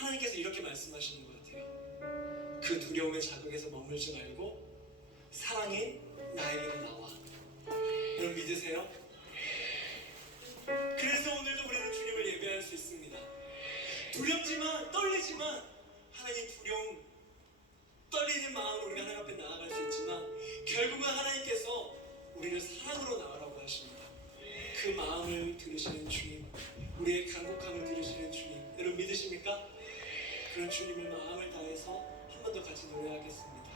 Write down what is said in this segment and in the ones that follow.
하나님께서 이렇게 말씀하시는 것 같아요. 그 두려움의 자극에서 머물지 말고 사랑이 나에게로 나와. 여러분 믿으세요? 그래서 오늘도 우리는 주님을 예배할 수 있습니다. 두렵지만 떨리지만 하나님 두려움 떨리는 마음으로 우리가 하나님 앞에 나아갈 수 있지만 결국은 하나님께서 우리를 사랑으로 나아가라고 하십니다. 그 마음을 들으시는 주님, 우리의 간곡함을 들으시는 주님, 여러분 믿으십니까? 그런 주님을 마음을 다해서 한 번 더 같이 노래하겠습니다.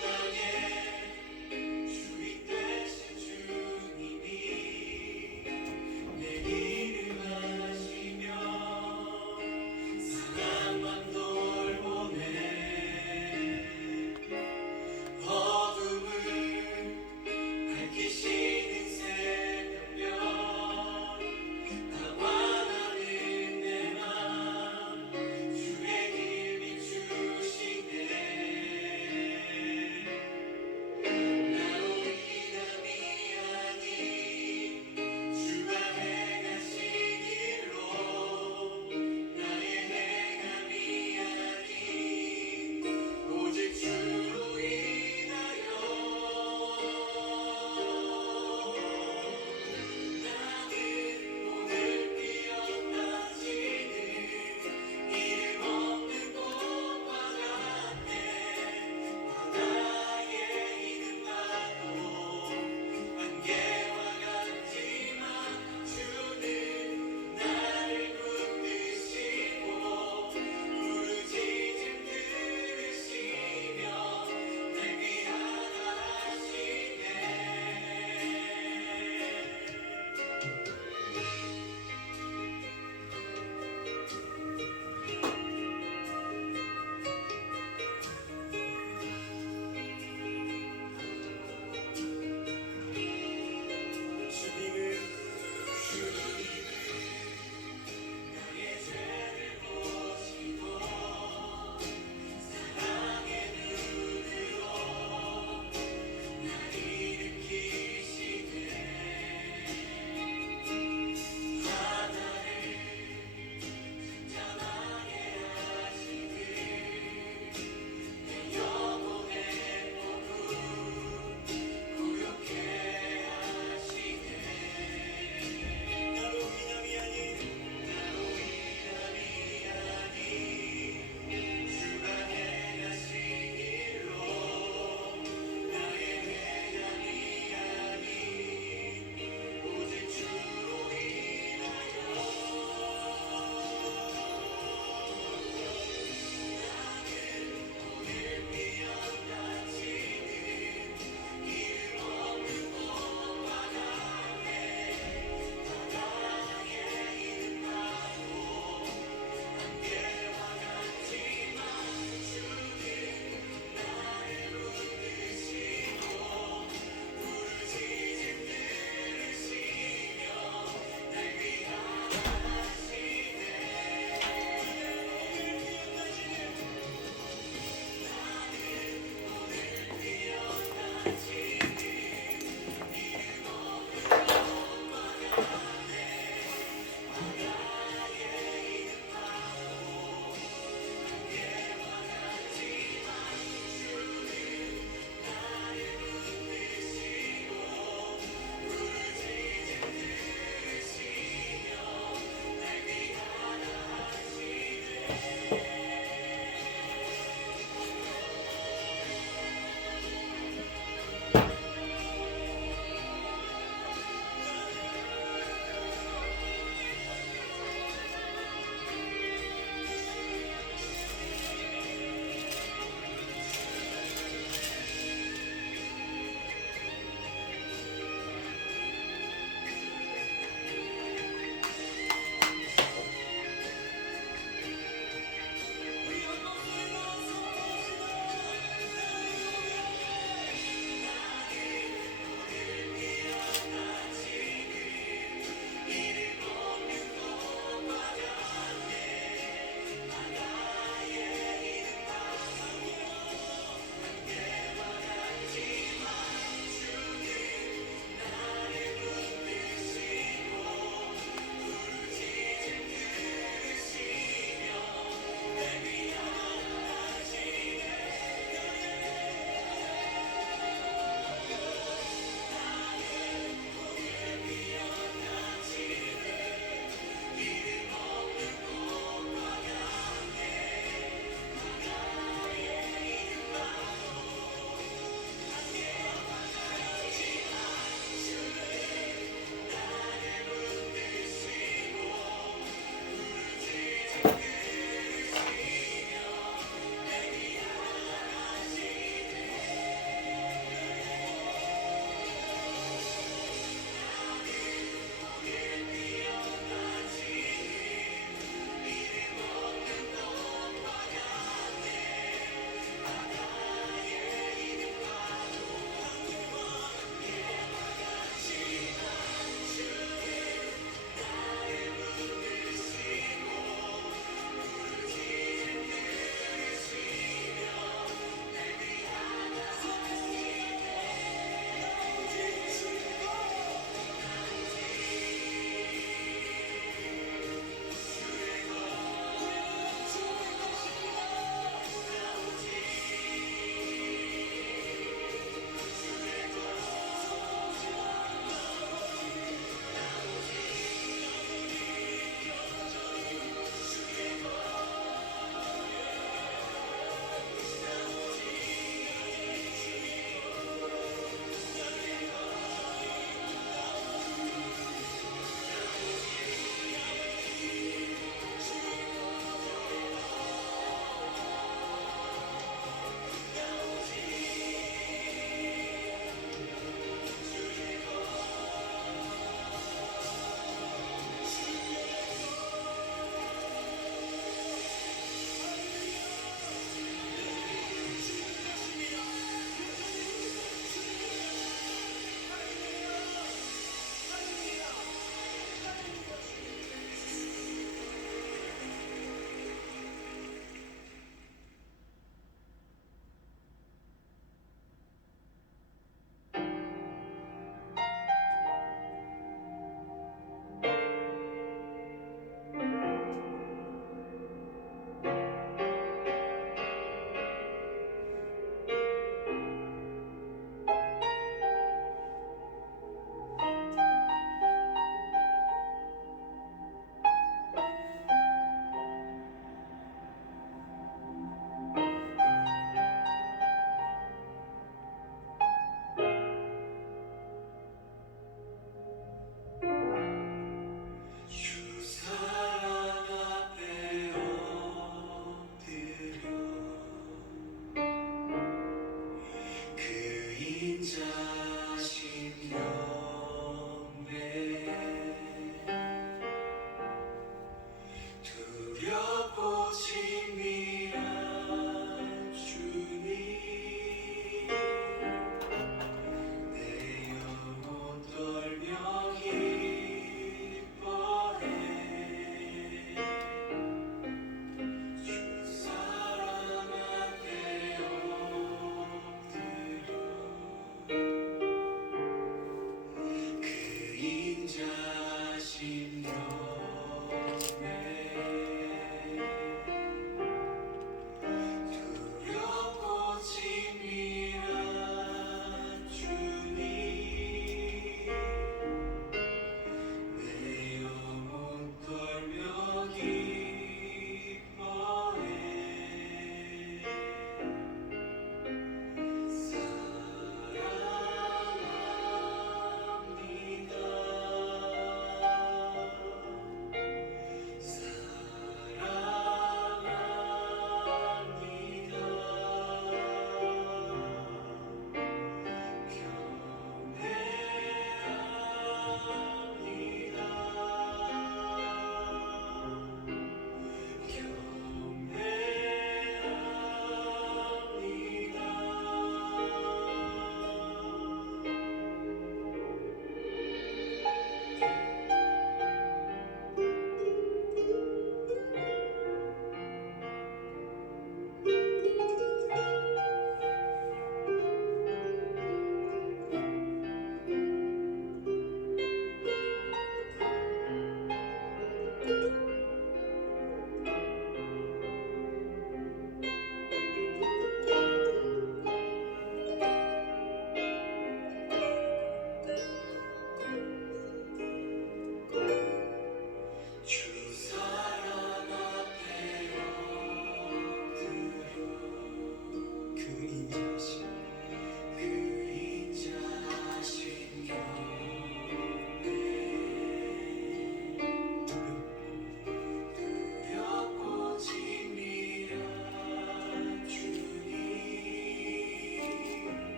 땅에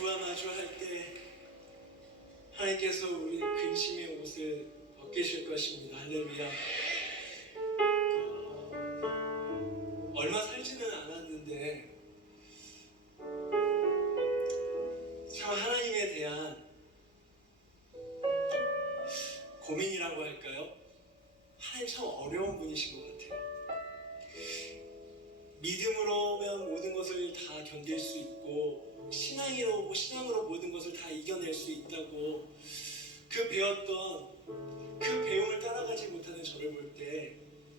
주와 마주할 때 하나님께서 우리 근심의 옷을 벗기실 것입니다. 할렐루야. 얼마 살지는 않았는데 참 하나님에 대한 고민이라고 할까요? 하나님 참 어려운 분이신 것 같아요. 믿음으로면 모든 것을 다 견딜 수 있고 신앙으로 모든 것을 다 이겨낼 수 있다고 그 배움을 따라가지 못하는 저를 볼 때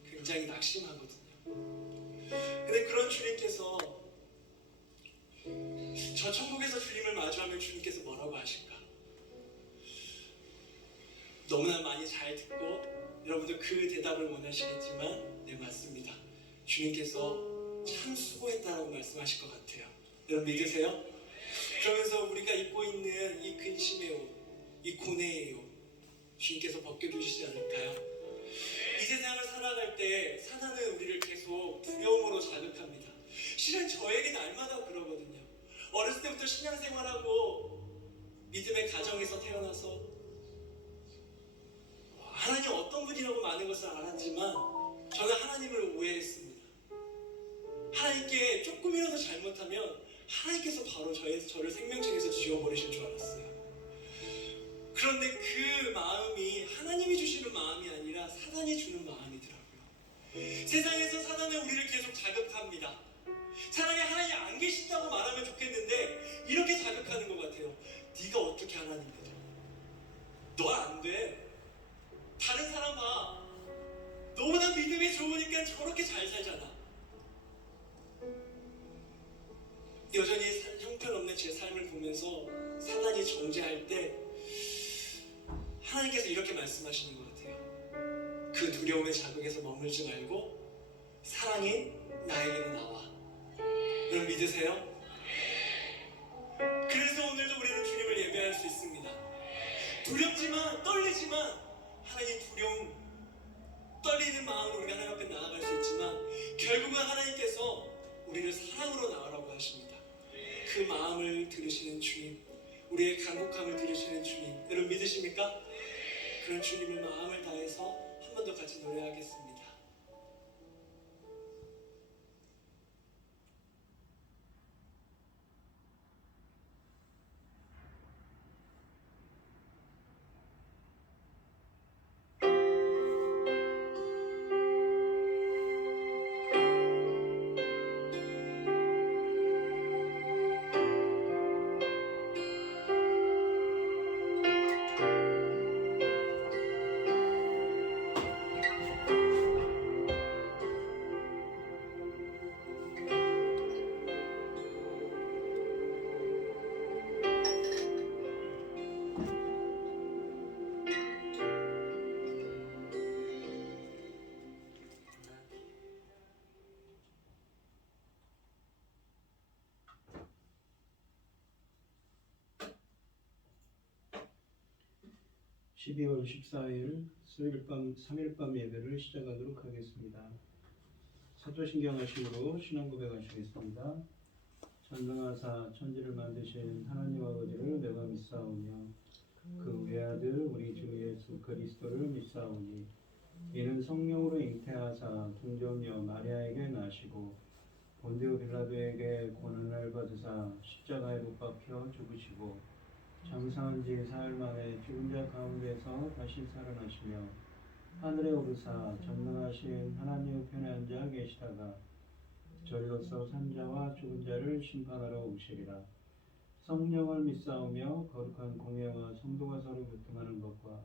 굉장히 낙심하거든요. 근데 그런 주님께서 저 천국에서 주님을 마주하면 주님께서 뭐라고 하실까? 너무나 많이 잘 듣고 여러분들 그 대답을 원하시겠지만 네, 맞습니다. 주님께서 참 수고했다라고 말씀하실 것 같아요. 여러분 믿으세요? 그러면서 우리가 입고 있는 이 근심의 옷, 이 고뇌의 옷 주님께서 벗겨주시지 않을까요? 이 세상을 살아갈 때 사단은 우리를 계속 두려움으로 자극합니다. 실은 저에게 날마다 그러거든요. 어렸을 때부터 신앙생활하고 믿음의 가정에서 태어나서 하나님 어떤 분이라고 많은 것을 알았지만 저는 하나님을 오해했습니다. 하나님께 조금이라도 잘못하면 하나님께서 바로 저를 생명책에서 지워버리실 줄 알았어요. 그런데 그 마음이 하나님이 주시는 마음이 아니라 사단이 주는 마음이더라고요. 세상에서 사단은 우리를 계속 자극합니다. 차라리 하나님 안 계신다고 말하면 좋겠는데 이렇게 자극하는 것 같아요. 네가 어떻게 하나님 믿어? 너 안 돼. 다른 사람 봐. 너보다 믿음이 좋으니까 저렇게 잘 살잖아. 여전히 형편없는 제 삶을 보면서 사단이 정죄할 때 하나님께서 이렇게 말씀하시는 것 같아요. 그 두려움의 자극에서 머물지 말고 사랑이 나에게로 나와. 여러분 믿으세요? 그래서 오늘도 우리는 주님을 예배할 수 있습니다. 두렵지만 떨리지만 하나님 떨리는 마음으로 우리가 하나님 앞에 나아갈 수 있지만 결국은 하나님께서 우리를 사랑으로 나아가라고 하십니다. 그 마음을 들으시는 주님, 우리의 간곡함을 들으시는 주님, 여러분 믿으십니까? 그런 주님을 마음을 다해서 한 번 더 같이 노래하겠습니다. 12월 14일 수요일 밤 3일밤 예배를 시작하도록 하겠습니다. 사도신경 하심으로 신앙 고백하시겠습니다. 전능하사 천지를 만드신 하나님 아버지를 내가 믿사오며 그 외아들 우리 주 예수 그리스도를 믿사오니 이는 성령으로 잉태하사 동정녀 마리아에게 나시고 본디오 빌라도에게 고난을 받으사 십자가에 못 박혀 죽으시고 장사한 지 사흘 만에 죽은 자 가운데서 다시 살아나시며 하늘에 오르사 전능하신 하나님 우편에 앉아 계시다가 저리로서 산자와 죽은 자를 심판하러 오시리라. 성령을 믿사오며 거룩한 공예와 성도가 서로 교통하는 것과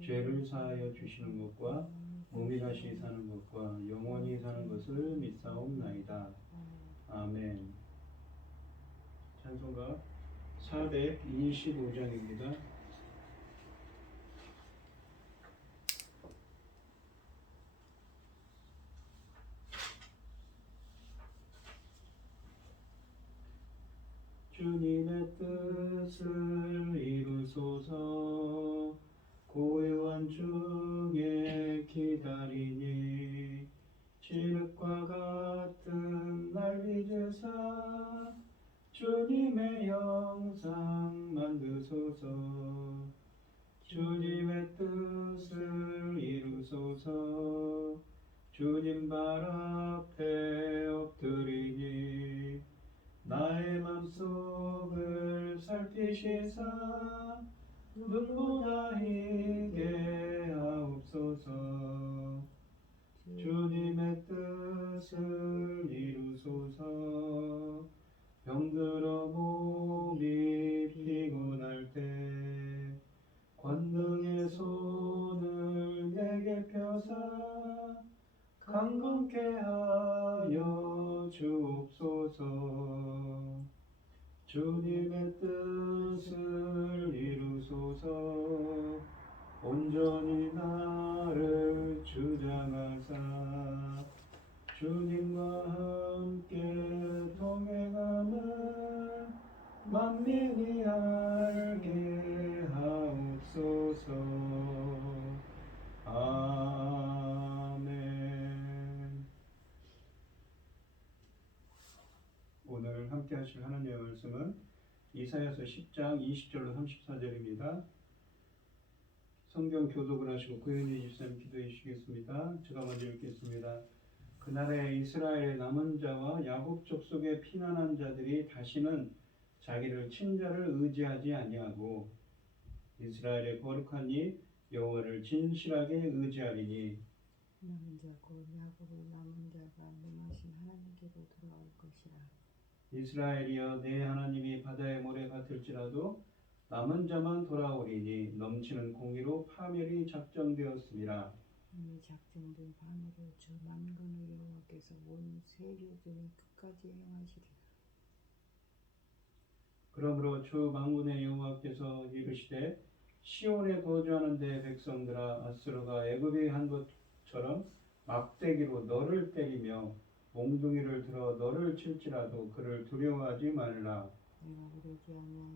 죄를 사하여 주시는 것과 몸이 다시 사는 것과 영원히 사는 것을 믿사옵나이다. 아멘. 찬송가 425장입니다. 주님의 뜻을 이루소서. 고요한 중에 기다리니 진흙과 같은 날 빚으사 주님의 형상 만드소서. 주님의 뜻을 이루소서. 주님 발 앞에 엎드리니 나의 맘속을 살피시사 눈보다 희게 하옵소서. 주님의 뜻을 이루소서. 병들어 몸이 피곤할 때 권능의 손을 내게 펴사 강건케 하여 주옵소서. 주님의 뜻을 이루소서. 온전히 나를 주장하사 주님과 함께 동행하는 만민이 알게 하옵소서. 아멘. 오늘 함께 하실 하나님의 말씀은 이사야서 10장 20절로 34절입니다. 성경 교독을 하시고 고현희 집사님 기도해 주시겠습니다. 제가 먼저 읽겠습니다. 그날에 이스라엘의 남은 자와 야곱 족속의 피난한 자들이 다시는 자기를 친자를 의지하지 아니하고 이스라엘의 거룩한 이 여호와를 진실하게 의지하리니 남은 자 곧 야곱의 남은 자가 명하신 하나님께로 돌아올 것이라. 이스라엘이여 내 하나님이 바다의 모래 같을지라도 남은 자만 돌아오리니 넘치는 공의로 파멸이 작정되었습니다. 이미 작정된 파멸을 주 만군의 여호와께서 온 세계 중에 끝까지 행하시리라. 그러므로 주 만군의 여호와께서 이르시되 시온에 거주하는 내 백성들아 아수르가 애굽에 한 것처럼 막대기로 너를 때리며 몽둥이를 들어 너를 칠지라도 그를 두려워하지 말라. 내가 그러지 아니하여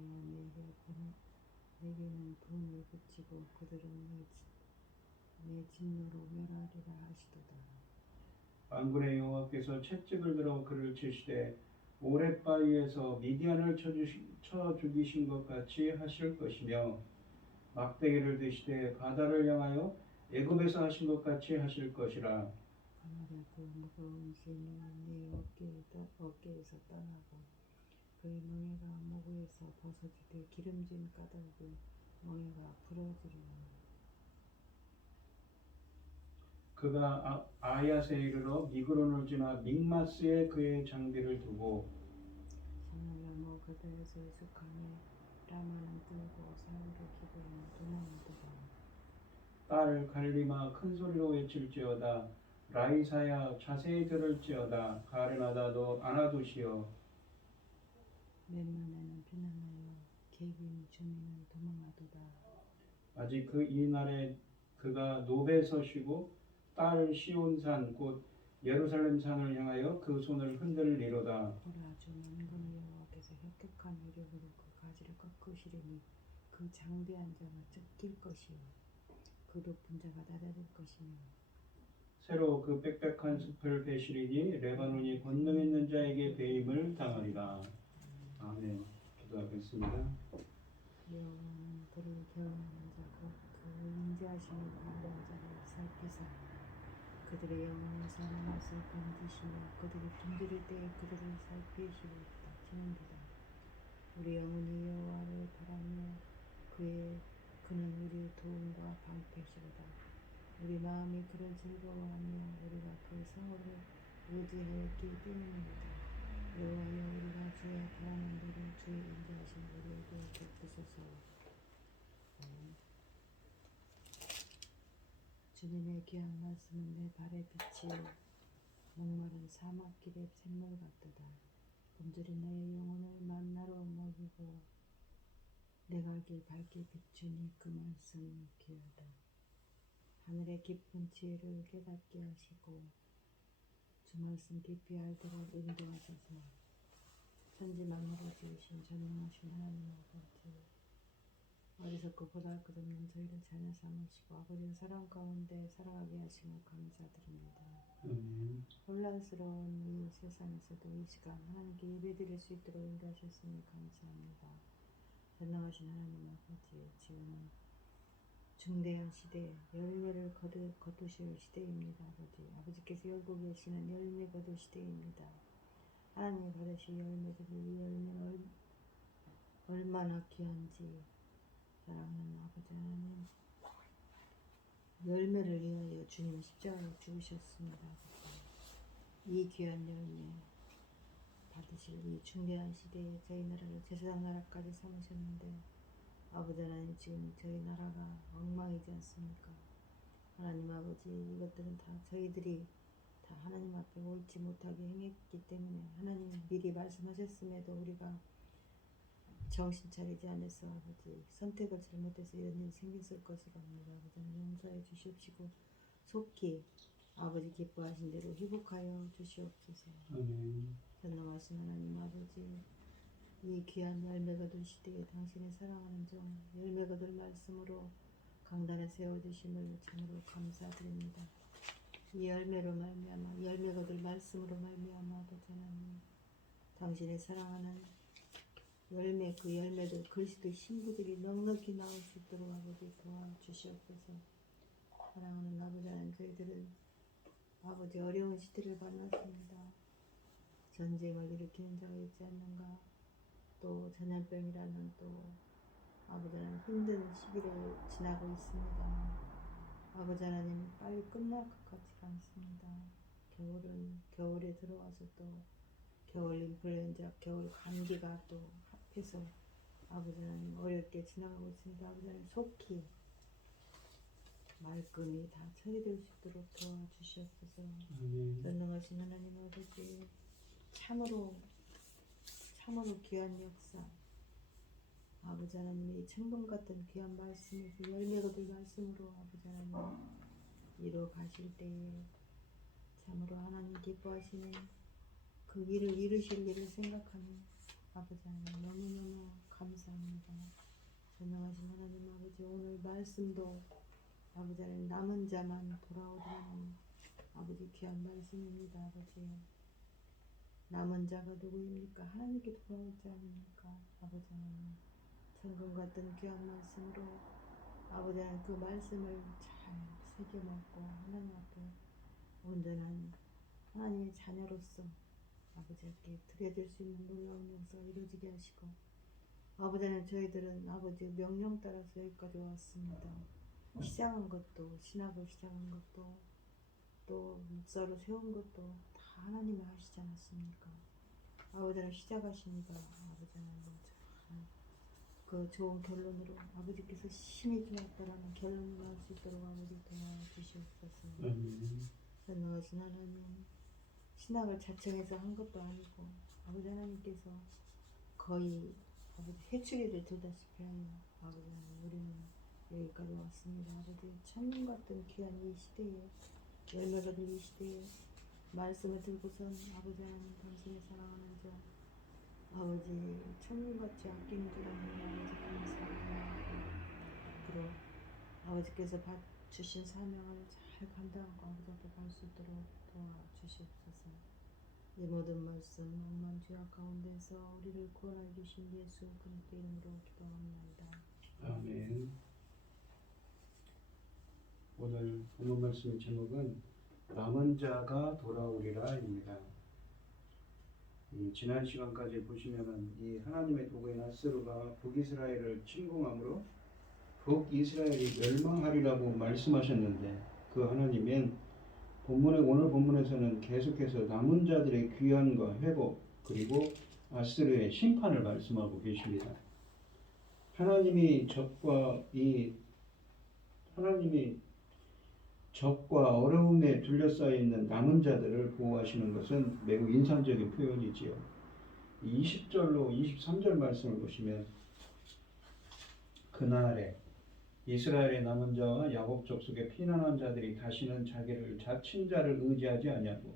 내게는 분을 붙이고 그들은 내 진노로 멸하리라 하시도다. 만군의 여호와께서 채찍을 들어 그를 치시되 오랫바위에서 미디안을 쳐 죽이신 것 같이 하실 것이며 막대기를 드시되 바다를 향하여 애굽에서 하신 것 같이 하실 것이라. 그날에 그 무거운 짐이 네 어깨에서 떠나고 그의 멍에가 목에서 벗어지되 기름진 까닭에 멍에가 부러지리라. 그가 아야스에 이르러 미그론을 지나 믹마스에 그의 장비를 두고 성나무 그들에서 익숙하니 라마는 들고 사울의 기도는 도망하더라. 딸 갈리마 큰 소리로 외칠지어다. 라이사야 자세히 들을지어다. 가르나다 너 안아두시어. 맨만에는 피난하여 객인 주민은 도망하도다. 아직 이 날에 그가 노베 서시고 딸 시온산 곧 예루살렘 산을 향하여 그 손을 흔들리로다. 보라 주 만군의 여호와께서 혁혁한 위력으로 그 가지를 꺾으시리니 그 장대한 자가 찢길 것이요 그 높은 자가 낮아질 것이며 새로 그 빽빽한 숲을 베시리니 레바논이 권능 있는 자에게 배임을 당하리라. 아멘. 기도하겠습니다. 여호와는 그를 경외하는 자고 그 인자하심을 바라는 자를 살피사 그들의 영혼을 사는 것을 건지시며 그들이 굶주릴 때에 그들을 살피시리다. 우리 영혼이 여호와를 바라며 그는 우리의 도움과 방패시로다. 우리 마음이 그를 즐거워하며 우리가 그 성호를 의지하였기 때문이다. 여호와여 우리가 주의 바라는 대로 주의 인자하신 우리에게 베푸소서. 주님의 귀한 말씀은 내 발의 빛이요 목마른 사막길의 샘물 같도다. 굶주린 나의 영혼을 만나로 먹이고 내가 길 밝게 비추니 그 말씀은 귀하다. 하늘의 깊은 지혜를 깨닫게 하시고 주 말씀 깊이 알도록 인도하소서. 천지 만물을 지으신 전능하신 하나님 아버지, 어리석고 보잘것없는 저희를 자녀 삼으시고 아버지의 사랑 가운데 살아가게 하심을 감사드립니다. 아멘. 혼란스러운 이 세상에서도 이 시간 하나님께 예배드릴 수 있도록 인도하셨으니 감사합니다. 전능하신 하나님 아버지, 지금은 중대한 시대, 열매를 거두실 시대입니다. 아버지께서 열고 계시는 열매 거둘 시대입니다. 하나님이 받으실 열매들이, 이 열매는 얼마나 귀한지 사랑하는 아버지 하나님, 열매를 위하여 주님 십자가에 죽으셨습니다. 이 귀한 열매 받으실 이 중대한 시대에 저희 나라를 제사장 나라까지 삼으셨는데, 아버지 하나님, 지금 저희 나라가 엉망이지 않습니까? 하나님 아버지, 이것들은 다 저희들이 다 하나님 앞에 옳지 못하게 행했기 때문에 하나님 미리 말씀하셨음에도 우리가 정신 차리지 않아서 아버지 선택을 잘못해서 이런 일이 생겼을 것이랍니다. 아버지 하나님 용서해 주시옵시고 속히 아버지 기뻐하신 대로 회복하여 주시옵소서. 아멘. 전능하신 하나님 아버지, 이 귀한 열매 거둘 시대에 당신의 사랑하는 종 열매 거둘 말씀으로 강단에 세워주심을 참으로 감사드립니다. 이 열매로 말미암아, 열매 거둘 말씀으로 말미암아 아버지 하나님, 당신의 사랑하는 열매, 그 열매들 그리스도의 신부들이 넉넉히 나올 수 있도록 아버지 도와주시옵소서. 사랑하는 아버지 하나님, 저희들은 아버지 어려운 시대를 만났습니다. 전쟁을 일으키는 자가 있지 않는가, 또 전염병이라는 또 아버지 하나님 힘든 시기를 지나고 있습니다. 아버지 하나님, 빨리 끝날 것 같지가 않습니다. 겨울은 겨울에 들어와서 또 겨울 인플루엔자, 겨울 감기가 또 합해서 아버지 하나님 어렵게 지나가고 있습니다. 아버지 하나님 속히 말끔히 다 처리될 수 있도록 도와주시옵소서. 전능하신 하나님 아버지, 참으로 귀한 역사, 아버지 하나님의 천금 같은 귀한 말씀을 그 열매 거둘 말씀으로 아버지 하나님 이루어 가실 때에 참으로 하나님 기뻐하시는 그 일을 이루실 일을 생각하니 아버지 하나님 너무너무 감사합니다. 전능하신 하나님 아버지, 오늘 말씀도 아버지 하나님 남은 자만 돌아오라는 아버지 귀한 말씀입니다. 아버지, 남은 자가 누구입니까? 하나님께 돌아올 자 아닙니까? 아버지 하나님, 천금 같은 귀한 말씀으로 아버지 하나님 그 말씀을 잘 새겨먹고 하나님 앞에 온전한 하나님의 자녀로서 아버지께 드려질 수 있는 놀라운 역사가 이루어지게 하시고, 아버지 하나님, 저희들은 아버지 명령 따라서 여기까지 왔습니다. 시작한 것도, 신학을 시작한 것도, 또 목사로 세운 것도 다 하나님이 하시지 않았습니까? 아버지 하나님 시작하십니다. 아버지 하나님 참 그 좋은 결론으로 아버지께서 심히 좋았다라는 결론이 나올 수 있도록 아버지 도와주시옵소서. 전능하신 하나님, 신학을 자청해서 한 것도 아니고 아버지 하나님께서 거의 아버지 해추리를 두다시피 하여 아버지 하나님 우리는 여기까지 왔습니다. 아버지, 천문 같은 귀한 이 시대에, 열매 거둘 이 시대에 말씀을 들고선 아버지 하나님 당신의 사랑하는 자 아버지 천문같이 아끼는 줄 아는 아버지 감사합니다. 앞으로 아버지께서 주신 사명을 잘 감당하고 아버지 앞에 갈 수 있도록 도와주시옵소서. 이 모든 말씀 억만 죄악 가운데서 우리를 구원하여 주신 예수 그리스도 이름으로 기도합니다. 아멘. 오늘 본문 말씀의 제목은 남은 자가 돌아오리라입니다. 지난 시간까지 보시면은 이 하나님의 도구인 앗스루가 북이스라엘을 침공함으로 북이스라엘이 멸망하리라고 말씀하셨는데, 그 하나님은 오늘 본문에서는 계속해서 남은 자들의 귀환과 회복, 그리고 앗스루의 심판을 말씀하고 계십니다. 하나님이 적과 어려움에 둘러싸여 있는 남은 자들을 보호하시는 것은 매우 인상적인 표현이지요. 20절로 23절 말씀을 보시면, 그날에 이스라엘의 남은 자와 야곱 족속의 피난한 자들이 다시는 자기를 친자를 의지하지 아니하고,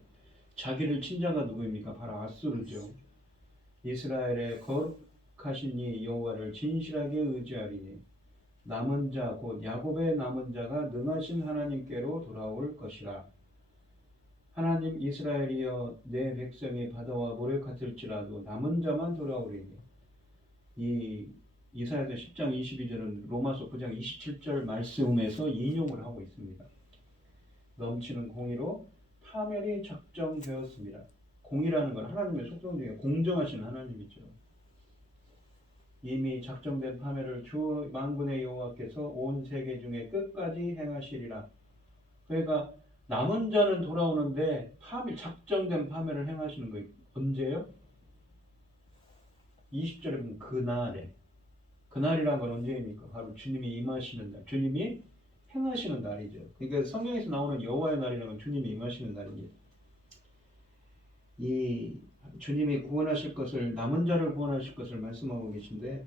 자기를 친자가 누구입니까? 바로 앗수르죠. 이스라엘의 거룩하신 이 여호와를 진실하게 의지하리니 남은 자 곧 야곱의 남은 자가 능하신 하나님께로 돌아올 것이라. 하나님 이스라엘이여 내 백성이 바다와 모래 같을지라도 남은 자만 돌아오리니. 이 이사야서 10장 22절은 로마서 9장 27절 말씀에서 인용을 하고 있습니다. 넘치는 공의로 파멸이 작정되었습니다. 공의라는 건 하나님의 속성 중에 공정하신 하나님이죠. 이미 작정된 파멸을 주 만군의 여호와께서 온 세계 중에 끝까지 행하시리라. 그러니까 남은 자는 돌아오는데 작정된 파멸을 행하시는 거예요. 언제요? 20절에 보면 그날에. 그날이란 건 언제입니까? 바로 주님이 임하시는 날. 주님이 행하시는 날이죠. 그러니까 성경에서 나오는 여호와의 날이라는 건 주님이 임하시는 날입니다. 이 주님이 구원하실 것을, 남은 자를 구원하실 것을 말씀하고 계신데,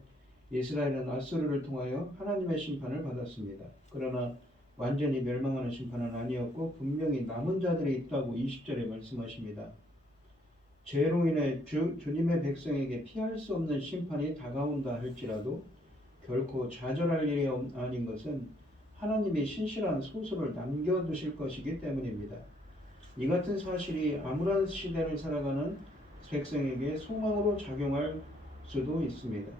이스라엘은 앗수르를 통하여 하나님의 심판을 받았습니다. 그러나 완전히 멸망하는 심판은 아니었고 분명히 남은 자들이 있다고 20절에 말씀하십니다. 죄로 인해 주님의 백성에게 피할 수 없는 심판이 다가온다 할지라도 결코 좌절할 일이 아닌 것은 하나님이 신실한 소수를 남겨두실 것이기 때문입니다. 이 같은 사실이 암울한 시대를 살아가는 백성에게 소망으로 작용할 수도 있습니다.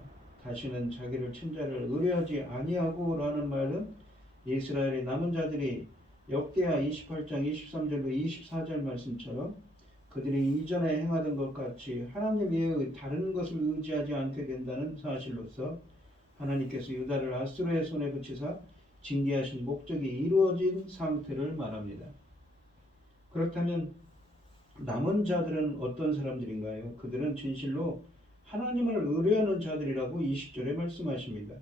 다시는 자기를 친자를 의뢰하지 아니하고 라는 말은 이스라엘의 남은 자들이 역대하 28장 23절로 24절 말씀처럼 그들이 이전에 행하던 것 같이 하나님 외의 다른 것을 의지하지 않게 된다는 사실로서 하나님께서 유다를 앗수르의 손에 붙이사 징계하신 목적이 이루어진 상태를 말합니다. 그렇다면 남은 자들은 어떤 사람들인가요? 그들은 진실로 하나님을 의뢰하는 자들이라고 20절에 말씀하십니다.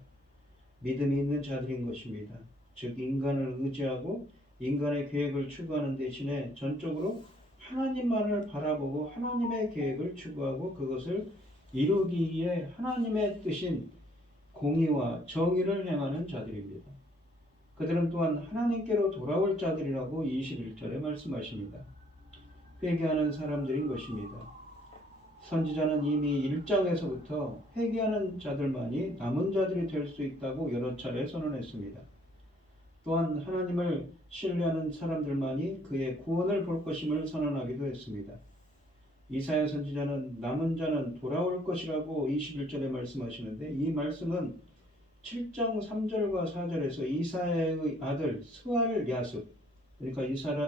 믿음이 있는 자들인 것입니다. 즉 인간을 의지하고 인간의 계획을 추구하는 대신에 전적으로 하나님만을 바라보고 하나님의 계획을 추구하고 그것을 이루기 위해 하나님의 뜻인 공의와 정의를 행하는 자들입니다. 그들은 또한 하나님께로 돌아올 자들이라고 21절에 말씀하십니다. 회개하는 사람들인 것입니다. 선지자는 이미 1장에서부터 회개하는 자들만이 남은 자들이 될 수 있다고 여러 차례 선언했습니다. 또한 하나님을 신뢰하는 사람들만이 그의 구원을 볼 것임을 선언하기도 했습니다. 이사야 선지자는 남은 자는 돌아올 것이라고 21절에 말씀하시는데 이 말씀은 7장 3절과 4절에서 이사야의 아들 스알 야숲, 그러니까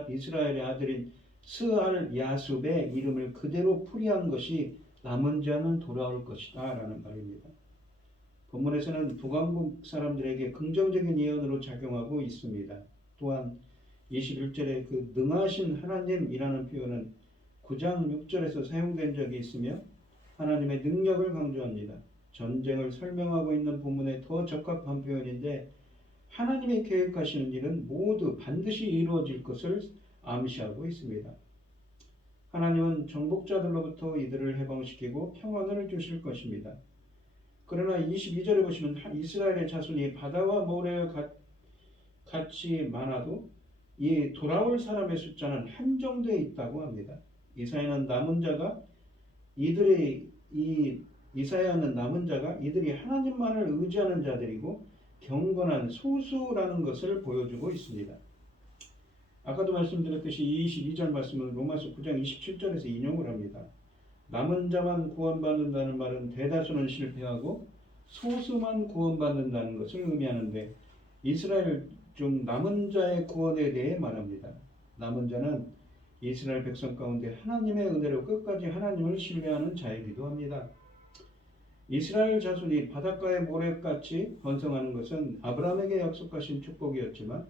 이스라엘의 아들인 스알 야숲의 이름을 그대로 풀이한 것이 남은 자는 돌아올 것이다 라는 말입니다. 본문에서는 북왕국 사람들에게 긍정적인 예언으로 작용하고 있습니다. 또한 21절에 그 능하신 하나님이라는 표현은 9장 6절에서 사용된 적이 있으며 하나님의 능력을 강조합니다. 전쟁을 설명하고 있는 본문에 더 적합한 표현인데 하나님이 계획하시는 일은 모두 반드시 이루어질 것을 암시하고 있습니다. 하나님은 정복자들로부터 이들을 해방시키고 평안을 주실 것입니다. 그러나 22절에 보시면 이스라엘의 자손이 바다와 모래와 같이 많아도 이 돌아올 사람의 숫자는 한정되어 있다고 합니다. 이사야는 남은 자가 이들이 하나님만을 의지하는 자들이고 경건한 소수라는 것을 보여주고 있습니다. 아까도 말씀드렸듯이 22절 말씀은 로마서 9장 27절에서 인용을 합니다. 남은 자만 구원받는다는 말은 대다수는 실패하고 소수만 구원받는다는 것을 의미하는데 이스라엘 중 남은 자의 구원에 대해 말합니다. 남은 자는 이스라엘 백성 가운데 하나님의 은혜로 끝까지 하나님을 신뢰하는 자이기도 합니다. 이스라엘 자손이 바닷가의 모래같이 번성하는 것은 아브라함에게 약속하신 축복이었지만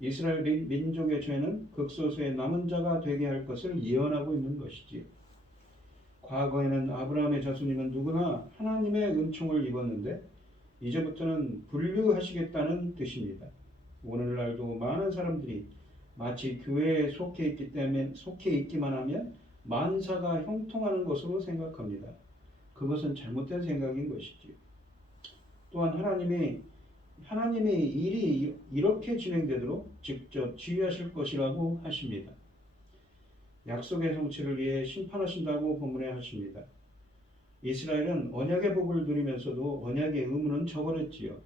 이스라엘 민족의 죄는 극소수의 남은 자가 되게 할 것을 예언하고 있는 것이지요. 과거에는 아브라함의 자손이면 누구나 하나님의 은총을 입었는데 이제부터는 분류하시겠다는 뜻입니다. 오늘날도 많은 사람들이 마치 교회에 속해 있기만 하면 만사가 형통하는 것으로 생각합니다. 그것은 잘못된 생각인 것이지요. 또한 하나님이 일이 이렇게 진행되도록 직접 지휘하실 것이라고 하십니다. 약속의 성취를 위해 심판하신다고 본문에 하십니다. 이스라엘은 언약의 복을 누리면서도 언약의 의무는 저버렸지요.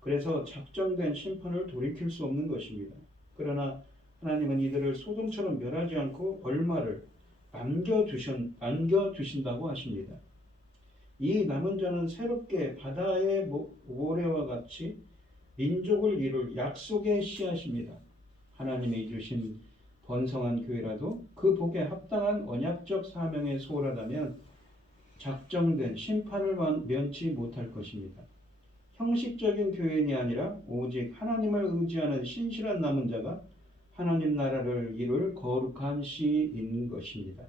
그래서 작정된 심판을 돌이킬 수 없는 것입니다. 그러나 하나님은 이들을 소돔처럼 멸하지 않고 얼마를 남겨두신다고 하십니다. 이 남은 자는 새롭게 바다의 모래와 같이 민족을 이룰 약속의 씨앗입니다. 하나님이 주신 번성한 교회라도 그 복에 합당한 언약적 사명에 소홀하다면 작정된 심판을 면치 못할 것입니다. 형식적인 교인이 아니라 오직 하나님을 의지하는 신실한 남은 자가 하나님 나라를 이룰 거룩한 씨인 것입니다.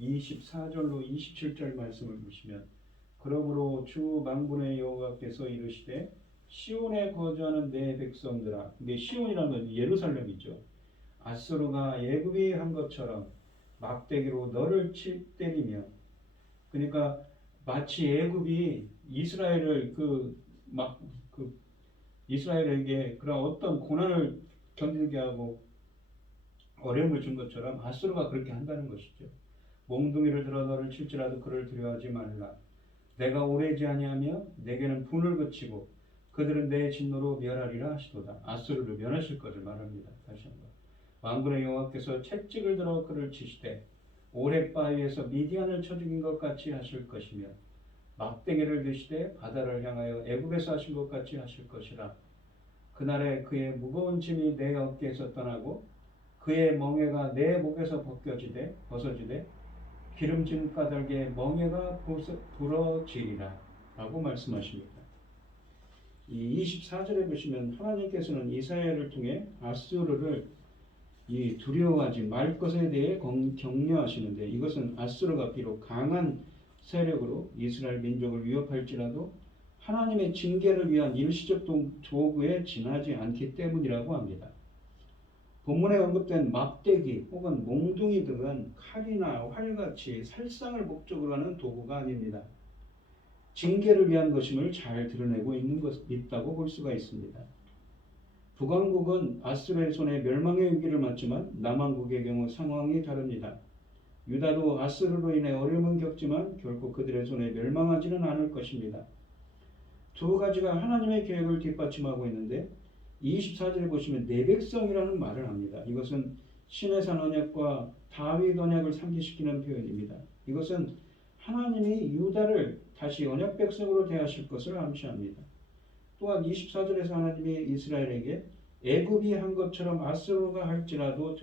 24절로 27절 말씀을 보시면 그러므로 주 만군의 여호와께서 이르시되 시온에 거주하는 내 백성들아, 이게 시온이라면 예루살렘이죠. 아수르가 애굽이 한 것처럼 막대기로 너를 때리며, 그러니까 마치 애굽이 이스라엘을 이스라엘에게 그런 어떤 고난을 견디게 하고 어려움을 준 것처럼 아수르가 그렇게 한다는 것이죠. 몽둥이를 들어 너를 칠지라도 그를 두려워하지 말라. 내가 오래지 아니하며 내게는 분을 그치고 그들은 내 진노로 멸하리라 하시도다. 아수르를 멸하실 것을 말합니다. 다시 한번. 만군의 여호와께서 채찍을 들어 그를 치시되 오랫바위에서 미디안을 쳐 죽인 것 같이 하실 것이며 막대기를 드시되 바다를 향하여 애굽에서 하신 것 같이 하실 것이라. 그날에 그의 무거운 짐이 내 어깨에서 떠나고 그의 멍에가 내 목에서 벗어지되 기름진 까닭에 멍에가 부러지리라 라고 말씀하십니다. 이 24절에 보시면 하나님께서는 이사야를 통해 아수르를 두려워하지 말 것에 대해 격려하시는데, 이것은 아수르가 비록 강한 세력으로 이스라엘 민족을 위협할지라도 하나님의 징계를 위한 일시적 도구에 지나지 않기 때문이라고 합니다. 본문에 언급된 막대기 혹은 몽둥이 등은 칼이나 활같이 살상을 목적으로 하는 도구가 아닙니다. 징계를 위한 것임을 잘 드러내고 있다고 볼 수가 있습니다. 북왕국은 아수르의 손에 멸망의 위기를 맞지만 남왕국의 경우 상황이 다릅니다. 유다도 아수르로 인해 어려움은 겪지만 결코 그들의 손에 멸망하지는 않을 것입니다. 두 가지가 하나님의 계획을 뒷받침하고 있는데 24절에 보시면 내 백성이라는 말을 합니다. 이것은 시내산 언약과 다윗 언약을 상기시키는 표현입니다. 이것은 하나님이 유다를 다시 언약 백성으로 대하실 것을 암시합니다. 또한 24절에서 하나님이 이스라엘에게 애굽이 한 것처럼 아수르가 할지라도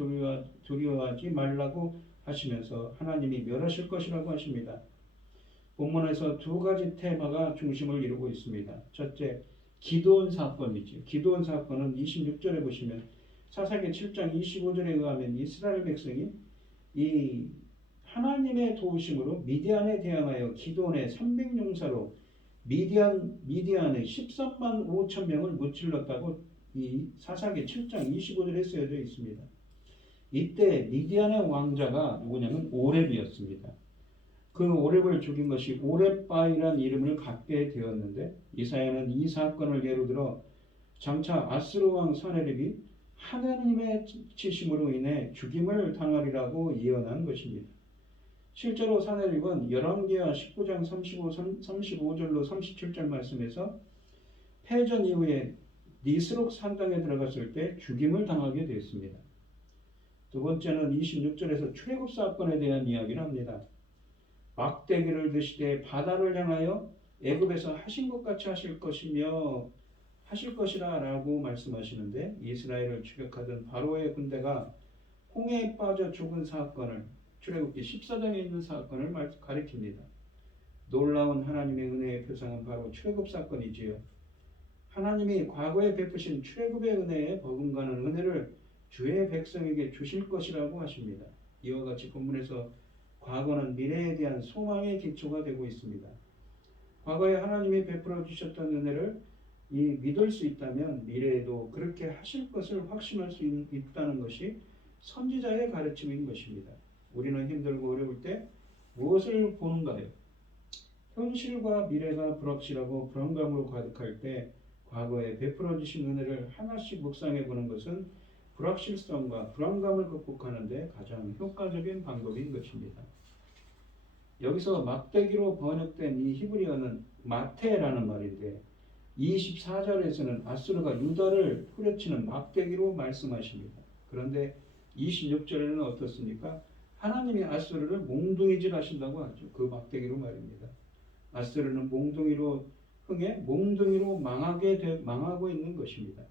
두려워하지 말라고 하시면서 하나님이 멸하실 것이라고 하십니다. 본문에서 두 가지 테마가 중심을 이루고 있습니다. 첫째, 기드온 사건이죠. 기드온 사건은 26절에 보시면 사사기 7장 25절에 의하면 이스라엘 백성이 이 하나님의 도우심으로 미디안에 대항하여 기드온의 300용사로 미디안의 13만 5천 명을 무찔렀다고 이 사사기 7장 25절에 쓰여져 있습니다. 이때 미디안의 왕자가 누구냐면 오렙이었습니다. 그 오렙을 죽인 것이 오렙바이라는 이름을 갖게 되었는데, 이사야는 이 사건을 예로 들어 장차 아수르 왕 사네립이 하나님의 치심으로 인해 죽임을 당하리라고 예언한 것입니다. 실제로 사네립은 열왕기하 19장 35절로 37절 말씀에서 패전 이후에 니스록 산당에 들어갔을 때 죽임을 당하게 되었습니다. 두 번째는 26절에서 출애굽 사건에 대한 이야기를 합니다. 막대기를 드시되 바다를 향하여 애굽에서 하신 것 같이 하실 것이라 라고 말씀하시는데, 이스라엘을 추격하던 바로의 군대가 홍해에 빠져 죽은 사건을, 출애굽기 14장에 있는 사건을 가리킵니다. 놀라운 하나님의 은혜의 표상은 바로 출애굽 사건이지요. 하나님이 과거에 베푸신 출애굽의 은혜에 버금가는 은혜를 주의 백성에게 주실 것이라고 하십니다. 이와 같이 본문에서 과거는 미래에 대한 소망의 기초가 되고 있습니다. 과거에 하나님이 베풀어 주셨던 은혜를 믿을 수 있다면 미래에도 그렇게 하실 것을 확신할 수 있다는 것이 선지자의 가르침인 것입니다. 우리는 힘들고 어려울 때 무엇을 보는가요? 현실과 미래가 불확실하고 불안감으로 가득할 때 과거에 베풀어 주신 은혜를 하나씩 묵상해 보는 것은 불확실성과 불안감을 극복하는 데 가장 효과적인 방법인 것입니다. 여기서 막대기로 번역된 이 히브리어는 마테라는 말인데, 24절에서는 아수르가 유다를 후려치는 막대기로 말씀하십니다. 그런데 26절에는 어떻습니까? 하나님이 아수르를 몽둥이질 하신다고 하죠. 그 막대기로 말입니다. 아수르는 몽둥이로 흥해 몽둥이로 망하고 있는 것입니다.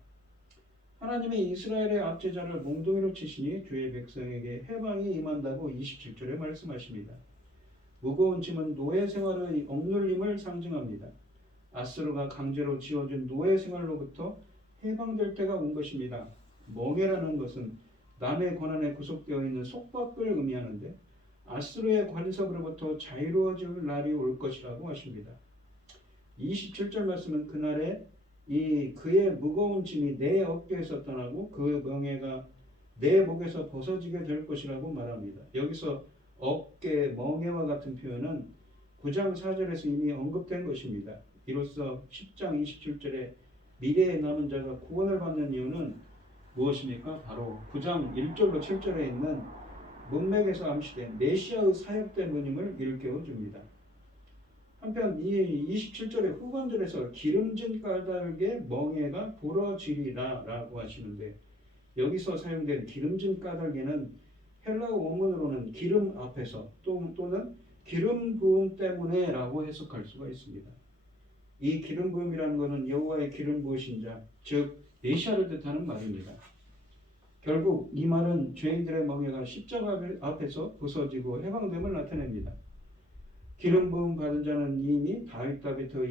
하나님이 이스라엘의 압제자를 몽둥이로 치시니 주의 백성에게 해방이 임한다고 27절에 말씀하십니다. 무거운 짐은 노예 생활의 억눌림을 상징합니다. 아수르가 강제로 지어준 노예 생활로부터 해방될 때가 온 것입니다. 멍해라는 것은 남의 권한에 구속되어 있는 속박을 의미하는데 아수르의 관습으로부터 자유로워질 날이 올 것이라고 하십니다. 27절 말씀은 그날에 그의 무거운 짐이 내 어깨에서 떠나고 그 멍에가 내 목에서 벗어지게 될 것이라고 말합니다. 여기서 어깨, 멍에와 같은 표현은 9장 4절에서 이미 언급된 것입니다. 이로써 10장 27절에 미래의 남은 자가 구원을 받는 이유는 무엇입니까? 바로 9장 1절로 7절에 있는 문맥에서 암시된 메시아의 사역 때문임을 일깨워 줍니다. 한편 이 27절의 후반절에서 기름진 까닭에 멍에가 부러지리라 라고 하시는데 여기서 사용된 기름진 까닭에는 헬라어 원문으로는 기름 앞에서 또는 기름 부음 때문에 라고 해석할 수가 있습니다. 이 기름 부음이라는 것은 여호와의 기름 부으신 자, 즉 메시아를 뜻하는 말입니다. 결국 이 말은 죄인들의 멍에가 십자가 앞에서 부서지고 해방됨을 나타냅니다. 기름 부음 받은 자는 이미 다윗 때부터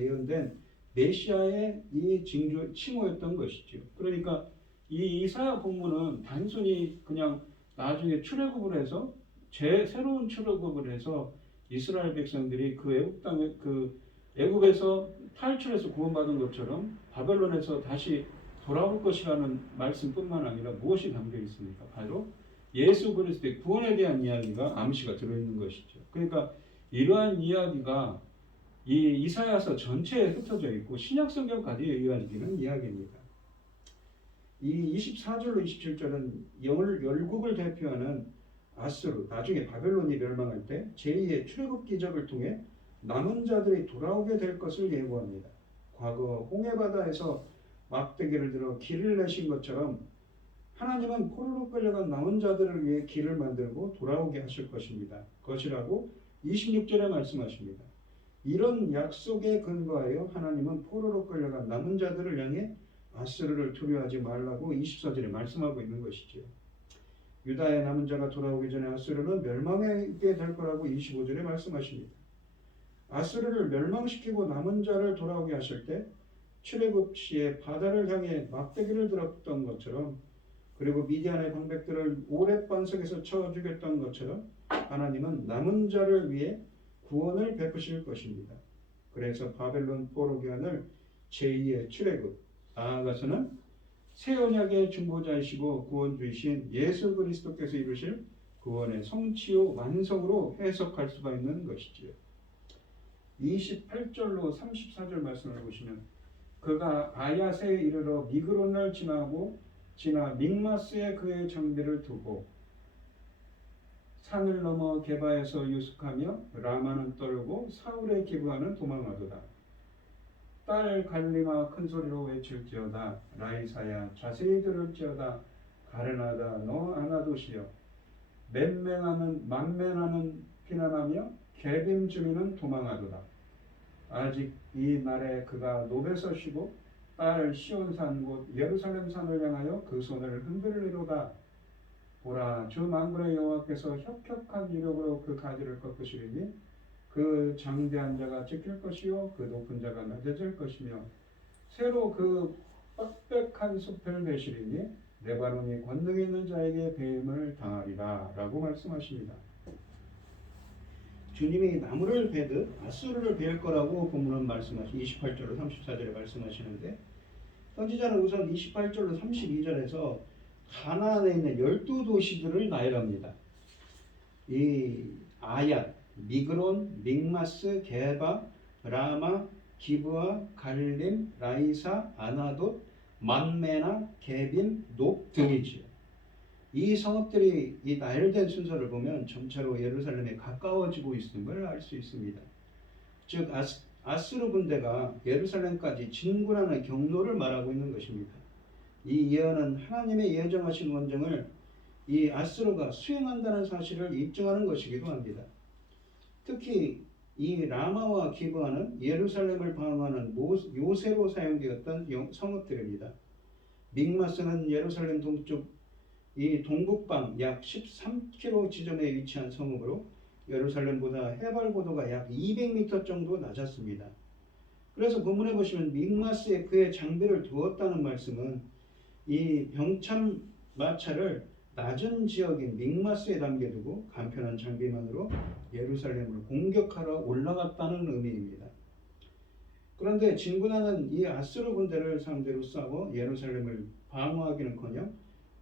예언된 메시아의 이 칭호였던 것이죠. 그러니까 이 이사야 본문은 단순히 그냥 나중에 출애굽을 해서 새로운 출애굽을 해서 이스라엘 백성들이 애굽에서 탈출해서 구원받은 것처럼 바벨론에서 다시 돌아올 것이라는 말씀뿐만 아니라 무엇이 담겨 있습니까? 바로 예수 그리스도의 구원에 대한 이야기가 암시가 들어있는 것이죠. 그러니까 이러한 이야기가 이 이사야서 전체에 흩어져 있고 신약성경까지 이어지는 이야기입니다. 이 24절로 27절은 열국을 대표하는 아수르, 나중에 바벨론이 멸망할 때 제2의 출애굽 기적을 통해 남은 자들이 돌아오게 될 것을 예고합니다. 과거 홍해바다에서 막대기를 들어 길을 내신 것처럼 하나님은 포로로 끌려간 남은 자들을 위해 길을 만들고 돌아오게 하실 것이라고 26절에 말씀하십니다. 이런 약속에 근거하여 하나님은 포로로 끌려간 남은 자들을 향해 아수르를 두려워하지 말라고 24절에 말씀하고 있는 것이지요. 유다의 남은 자가 돌아오기 전에 아수르는 멸망하게 될 거라고 25절에 말씀하십니다. 아수르를 멸망시키고 남은 자를 돌아오게 하실 때 출애굽 시에 바다를 향해 막대기를 들었던 것처럼 그리고 미디안의 방백들을 오랫반석에서 쳐 죽였던 것처럼 하나님은 남은 자를 위해 구원을 베푸실 것입니다. 그래서 바벨론 포로 기한을 제2의 출애굽, 나아가서는 새 언약의 중보자이시고 구원주이신 예수 그리스도께서 이루실 구원의 성취요 완성으로 해석할 수가 있는 것이지요. 28절로 34절 말씀을 보시면 그가 아야세에 이르러 미그론을 지나 믹마스에 그의 장비를 두고 산을 넘어 게바에서 유숙하며 라마는 떨고 사울의 기브아는 도망하도다. 딸 갈리마 큰 소리로 외칠지어다. 라이사야 자세히 들을지어다. 가르나다 너 아나도시여. 만면하는 피난하며 개빔 주민은 도망하도다. 아직 이 날에 그가 노베서 쉬고 딸 시온산 곧 예루살렘 산을 향하여 그 손을 흔들리로다. 보라 주 만군의 여호와께서 혁혁한 유력으로 그 가지를 꺾으시리니 그 장대한 자가 지킬 것이요 그 높은 자가 낮아질 것이며 새로 그 빽빽한 숲을 베시리니 레바논이 권능 있는 자에게 배임을 당하리라 라고 말씀하십니다. 주님이 나무를 베듯 아수르를 베일 거라고 본문은 28절로 34절에 말씀하시는데 선지자는 우선 28절로 32절에서 가나안에 있는 12도시들을 나열합니다. 이 아얏, 미그론, 믹마스, 게바, 라마, 기브아, 갈림, 라이사, 아나돗, 만메나, 게빈, 높 등이지요. 이 성읍들이 이 나열된 순서를 보면 점차로 예루살렘에 가까워지고 있음을 알 수 있습니다. 즉 아수르 군대가 예루살렘까지 진군하는 경로를 말하고 있는 것입니다. 이 예언은 하나님의 예정하신 원정을 이 아수르가 수행한다는 사실을 입증하는 것이기도 합니다. 특히 이 라마와 기브아는 예루살렘을 방어하는 요새로 사용되었던 성읍들입니다. 믹마스는 예루살렘 동쪽 이 동북방 약 13km 지점에 위치한 성읍으로 예루살렘보다 해발 고도가 약 200m 정도 낮았습니다. 그래서 본문에 보시면 믹마스에 그의 장비를 두었다는 말씀은 이 병참 마차를 낮은 지역인 믹마스에 남겨두고 간편한 장비만으로 예루살렘을 공격하러 올라갔다는 의미입니다. 그런데 진군하는 이 아수르 군대를 상대로 싸워 예루살렘을 방어하기는커녕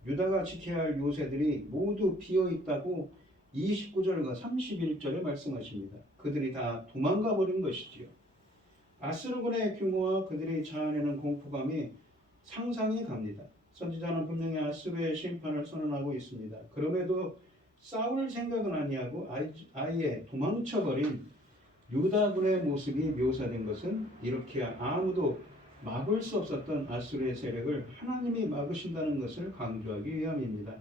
유다가 지켜야 할 요새들이 모두 비어있다고 29절과 31절에 말씀하십니다. 그들이 다 도망가 버린 것이지요. 아수르군의 규모와 그들이 자아내는 공포감이 상상이 갑니다. 선지자는 분명히 아수르의 심판을 선언하고 있습니다. 그럼에도 싸울 생각은 아니하고 아예 도망쳐버린 유다군의 모습이 묘사된 것은 이렇게 아무도 막을 수 없었던 아수르의 세력을 하나님이 막으신다는 것을 강조하기 위함입니다.